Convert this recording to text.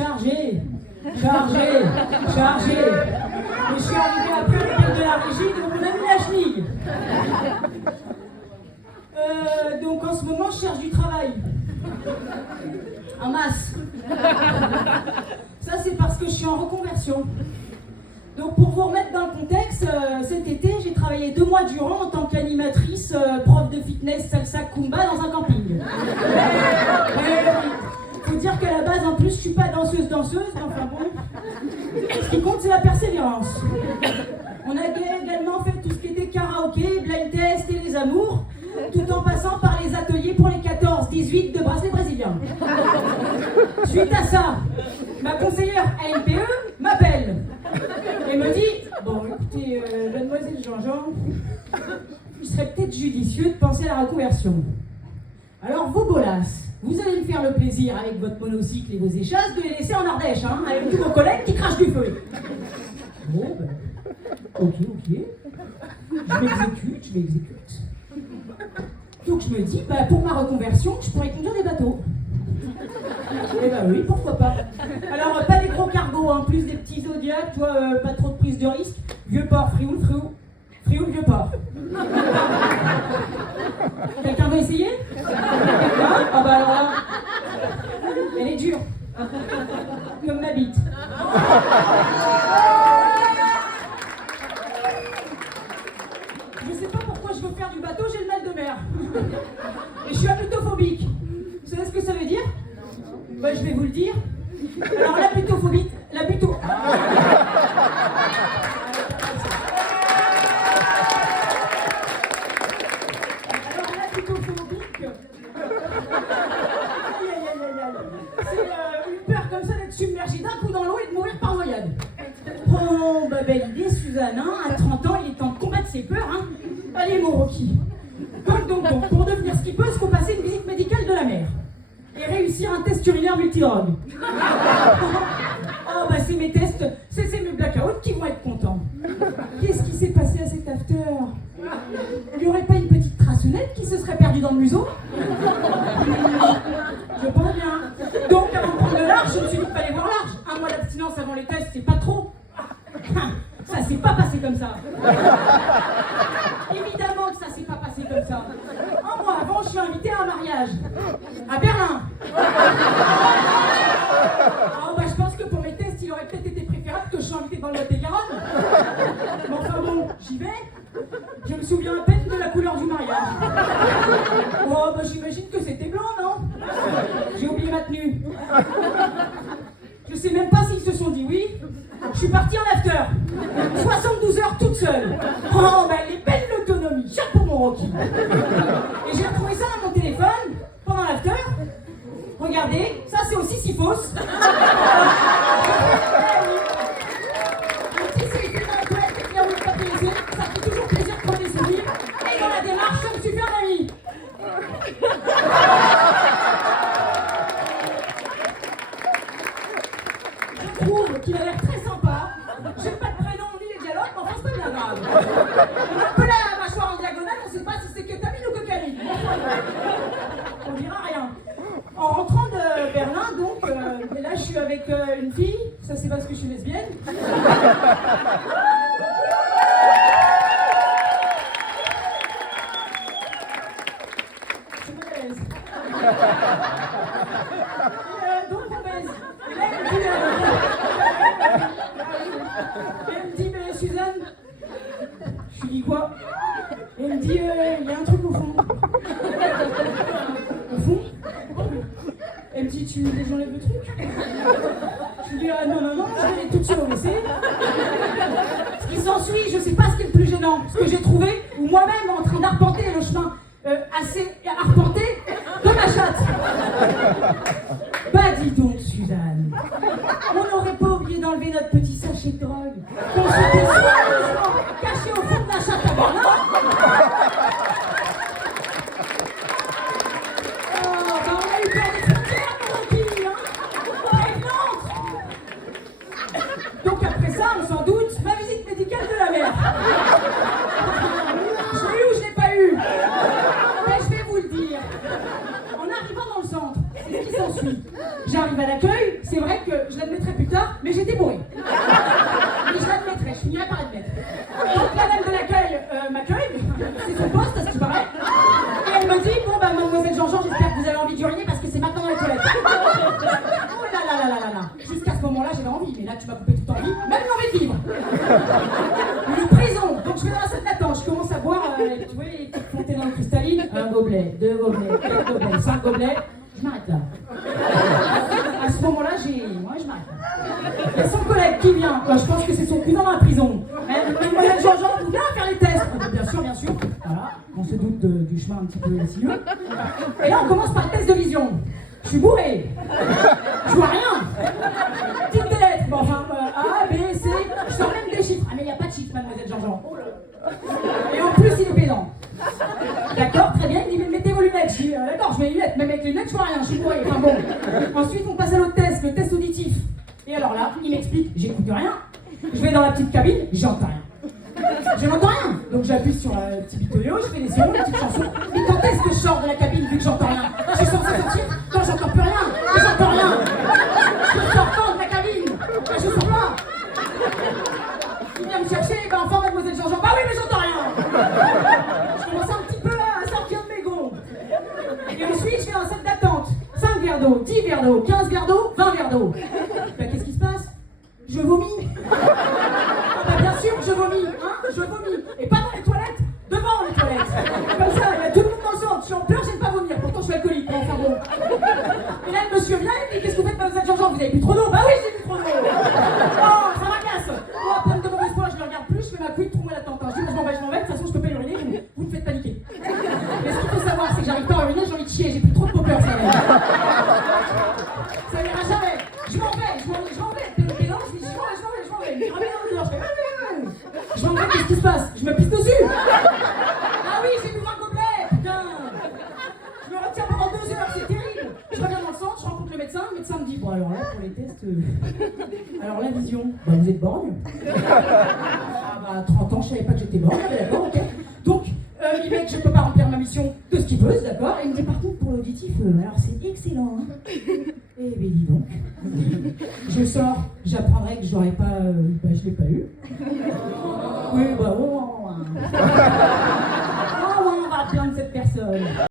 chargé. Mais je suis arrivé après le de la régie, donc on a mis la chenille. Donc en ce moment, je cherche du travail. En masse. Ça, c'est parce que je suis en reconversion. Donc pour vous remettre dans le contexte, cet été, j'ai travaillé 2 mois durant en tant qu'animatrice, prof de fitness, salsa, kumba dans un camping. Faut dire qu'à la base, en plus, je suis pas danseuse, mais enfin bon. Ce qui compte, c'est la persévérance. On a également fait tout ce qui était karaoké, blind test et les amours, tout en passant par les ateliers pour les 14-18 de bracelet brésilien. Suite à ça, ma conseillère ANPE m'appelle et me dit « Bon, écoutez, mademoiselle Jean-Jean, il serait peut-être judicieux de penser à la reconversion. Alors, vos bolasses, vous allez me faire le plaisir avec votre monocycle et vos échasses de les laisser en Ardèche, hein, avec tous vos collègues qui crachent du feu. » Bon, ben, ok. Je m'exécute. Donc je me dis, bah, pour ma reconversion, je pourrais conduire des bateaux. Eh ben oui, pourquoi pas. Alors, pas des gros cargos, hein, plus des petits Zodiacs, tu vois, pas trop de prise de risque. Vieux port, Frioul, vieux port. Quelqu'un veut essayer? Hein? Ah bah alors là, elle est dure. Comme ma bite. Je sais pas pourquoi je veux faire du bateau, j'ai le mal de mer. Et je suis aputophobique. Vous savez ce que ça veut dire? Bah, je vais vous le dire. Alors l'aputophobie, c'est une peur comme ça d'être submergé d'un coup dans l'eau et de mourir par noyade. Oh, bah belle idée, Suzanne, hein. À 30 ans, il est temps de combattre ses peurs, hein. Allez, mon Rocky. Donc, pour devenir skippeuse, il faut passer une visite médicale de la mer. Et réussir un test urinaire multidrogue. Oh, bah c'est mes tests, c'est mes blackouts qui vont être contents. Qu'est-ce qui s'est passé à cet after? Il n'y aurait pas une petite traçonnette qui se serait perdue dans le museau? Je pense bien. Donc, avant de prendre le large, je me suis dit qu'il fallait voir large. Un mois d'abstinence avant les tests, c'est pas trop. Ça s'est pas passé comme ça. Évidemment que ça s'est pas passé comme ça. Un mois avant, je suis invitée à un mariage. À Berlin. Oh, bah, je pense que pour mes tests, il aurait peut-être été préférable que je sois invitée dans le Lot-et-Garonne. Mais enfin bon, j'y vais. Je me souviens à peine de la couleur du mariage. Oh, bah j'imagine que c'était blanc, non? J'ai oublié ma tenue. Je sais même pas s'ils se sont dit oui. Je suis partie en after. 72 heures toute seule. Oh, bah elle est belle l'autonomie. Chapeau mon Rocky. Et j'ai retrouvé ça dans mon téléphone pendant l'after. Regardez, ça c'est aussi si fausse. Ça fait toujours plaisir de prendre des souvenirs. Et dans la démarche, je me suis fait un ami. Je trouve qu'il a l'air très sympa. J'ai pas de prénom ni les dialogues, mais enfin c'est pas bien grave. On a un peu la mâchoire en diagonale, on sait pas si c'est kétamine ou cocaïne. On dira rien. En rentrant de Berlin, donc, et là je suis avec une fille, ça c'est parce que je suis lesbienne. Donc on baise. Et là, elle me dit, mais Suzanne, je lui dis quoi? Et elle me dit, il y a un truc au fond. Au fond? Elle me dit, tu désenlèves le truc? Je lui dis, ah non, je vais tout sur le WC. Ce qui s'ensuit, je sais pas ce qui est le plus gênant, ce que j'ai trouvé, ou moi-même en train d'arpenter le chemin assez arpenté de ma chatte. Bah dis donc, Suzanne, on n'aurait pas oublié d'enlever notre petit sachet de drogue qu'on s'était soigneusement caché au fond de la chatte à Berlin. Oh, bah on a eu peur des frontières, mon petit, hein. Prévenante. Donc après ça, on s'en doute, ma visite médicale de la mer. Je l'ai eu ou je l'ai pas eu? Ben, je vais vous le dire. En arrivant dans le centre, c'est ce qui s'ensuit. J'arrive à l'accueil, c'est vrai que je l'admettrai plus tard, mais j'étais bourré. Mais je l'admettrai, je finirai par l'admettre. Donc la dame de l'accueil m'accueille, c'est son poste à ce qui paraît. Et elle me dit, bon bah mademoiselle Jean-Jean, j'espère que vous avez envie d'uriner parce que c'est maintenant dans les toilettes. Oh là là là là là là. Jusqu'à ce moment-là, j'avais envie, mais là tu m'as coupé toute envie, même l'envie de vivre. Une prison, donc je vais dans la salle d'attente, je commence à boire, tu vois, les petites fontaines cristallines, un gobelet, 2 gobelets, 4 gobelets, 5 gobelets, je m'arrête là. À ce moment-là, moi je m'arrête là. Il y a son collègue qui vient, je pense que c'est son cousin dans la prison. Mademoiselle Jean-Jean, vous venez faire les tests. Bien sûr, bien sûr. Voilà, on se doute du chemin un petit peu sinueux. Et là, on commence par le test de vision. Je suis bourré. Je vois rien. Dites des lettres. Bon, enfin, A, B, C. Je sors même des chiffres. Ah, mais il n'y a pas de chiffres, mademoiselle Jean-Jean. Et en plus, il est pédant. D'accord, très bien. Il dit, mettez vos lunettes. Je dis, d'accord, je mets les lunettes. Même avec les lunettes, je vois rien. Je suis bourré. Enfin bon. Ensuite, on passe à l'autre test, le test auditif. Et alors là, il m'explique, j'écoute rien. Je vais dans la petite cabine, j'entends rien. Je n'entends rien. Donc j'appuie sur le petit bitoyo, je fais des sons, une petite chanson. Mais quand est-ce que je sors de la cabine vu que j'entends rien? Je suis censée sortir quand j'entends plus rien. Mais j'entends rien. Je sors quand de la cabine? Je sors pas. Il vient me chercher, ben enfin mademoiselle Jean-Jean, bah oui mais j'entends rien. Je commence un petit peu à sortir de mes gonds. Et ensuite je vais dans la salle d'attente. 5 verres d'eau, 10 verres d'eau, 15 verres d'eau, 20 verres d'eau. Ben qu'est-ce qui se passe? Je vomis. Ah bah bien sûr, je vomis, hein, je vomis. Et pas dans les toilettes, devant les toilettes. Comme ça, il y a tout le monde dans le centre. Je suis en pleurs, j'aime pas vomir, pourtant je suis alcoolique. Bon, enfin bon. Et là, le monsieur vient et dit, qu'est-ce que vous faites, mademoiselle Jean-Jean? Vous avez bu trop d'eau? Bah oui, j'ai bu trop d'eau. Oh, ça m'agace. Moi, à peine de mauvaise foi, je le regarde plus, je fais ma couille, trouve-moi l'attente. Je dis, je m'en vais, de toute façon, je peux pas uriner, vous me faites paniquer. Mais ce qu'il faut savoir, c'est que j'arrive pas à uriner, j'ai envie de chier, j'ai plus trop de popper, ça va. Ça n'ira jamais. Je m'en vais. Je m'en vais, qu'est-ce qui se passe? Je me pisse dessus. Ah oui, j'ai bu 20 gobelets, putain. Je me retiens pendant 2 heures, c'est terrible. Je reviens dans le centre, je rencontre le médecin me dit, bon alors là, pour les tests, alors la vision, bah vous êtes borgne. Ah bah 30 ans, je savais pas que j'étais borgne, d'accord, ok. Donc, il met que je peux pas remplir ma mission de skipeuse, d'accord. Et il me dit, par contre, pour l'auditif, alors c'est excellent, hein. Eh ben dis donc. Je sors, j'apprendrai que j'aurais pas, je l'ai pas eu. Oui, bah on va plaindre cette personne.